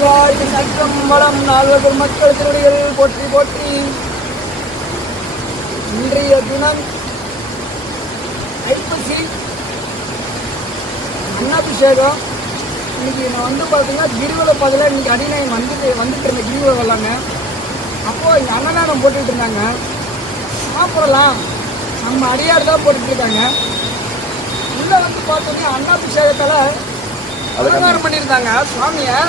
நமச்சிவாய் நற்றம் வளம் நால்வர் மக்கள் திருடிகள் போற்றி போற்றி. இன்றைய தினம் ஐப்பசி அன்னாபிஷேகம். இன்னைக்கு நான் வந்து பார்த்தீங்கன்னா கிரிவல பதில இன்னைக்கு அடிநாயன் வந்துட்டு வந்துட்டு இருந்த கிரிவல வரலாங்க அப்போ இங்கே அன்னதானம் போட்டுட்டு இருந்தாங்க. சாப்பிடலாம். நம்ம அடியார் தான் போட்டுட்டு இருக்காங்க. உள்ள வந்து பார்த்தோன்னே அன்னாபிஷேகத்தில் அலங்காரம் பண்ணியிருந்தாங்க. சுவாமியை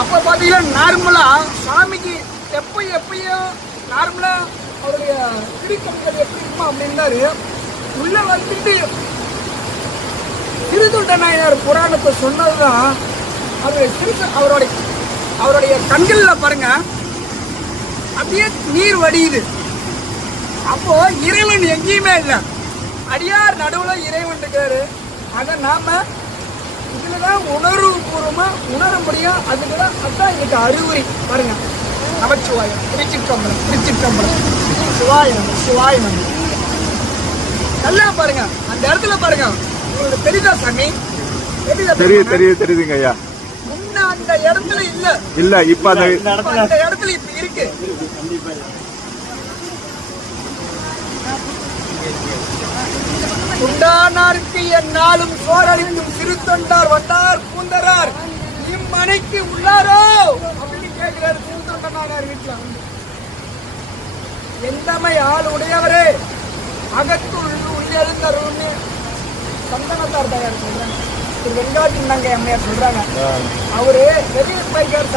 அப்போ பார்த்தீங்கன்னா நார்மலாக சாமிக்கு எப்போ எப்பயும் நார்மலாக அவருடைய திருக்கண்கள் எப்படி இருக்குமா அப்படின்னாரு. உள்ள வந்துட்டு திருதுண்ட நாயனார் புராணத்தை சொன்னதுதான். அவருடைய திரு அவருடைய அவருடைய கண்களில் பாருங்க. அப்படியே நீர் வடியுது. அப்போ இறைவன் எங்கேயுமே இல்லை. அடியார் நடுவில் இறைவன் இருக்காரு. அதை நாம இதுலதான் உணர்வு பூர்வமா உணர முடியும் அதுக்கு தான் அதான் இதுக்கு அறிகுறி பாருங்க. நமச்சிவாயம். திருச்சிற்றம்பலம் திருச்சிற்றம்பலம். சிவாய நம்ம சிவாய நம்ம நல்லா பாருங்க. அந்த இடத்துல பாருங்க. உங்களுக்கு தெரியுதா சாமி. தெரியுதா தெரியுது தெரியுதுங்க ஐயா. முன்ன அந்த இடத்துல இல்ல. இல்ல இப்ப அந்த இடத்துல இப்ப இருக்கு. துண்டானாருக்கு என்னாலும் சிறு தொண்டார் வந்தார் பூந்தரார் இம்மனைக்கு உள்ளாரோ? அப்படின்னு கேட்கிறாரு பூந்தொண்டனார் வீட்டுல. எந்தமை ஆள் உடையவரே? அகத்துள் உள்ளெழுந்தருள்னு சந்தனத்தார் தயார் சொல்றாங்க திரு வெங்காட்டி நாங்க அம்மையார் சொல்றாங்க. அவரு பெரிய பைக்கார்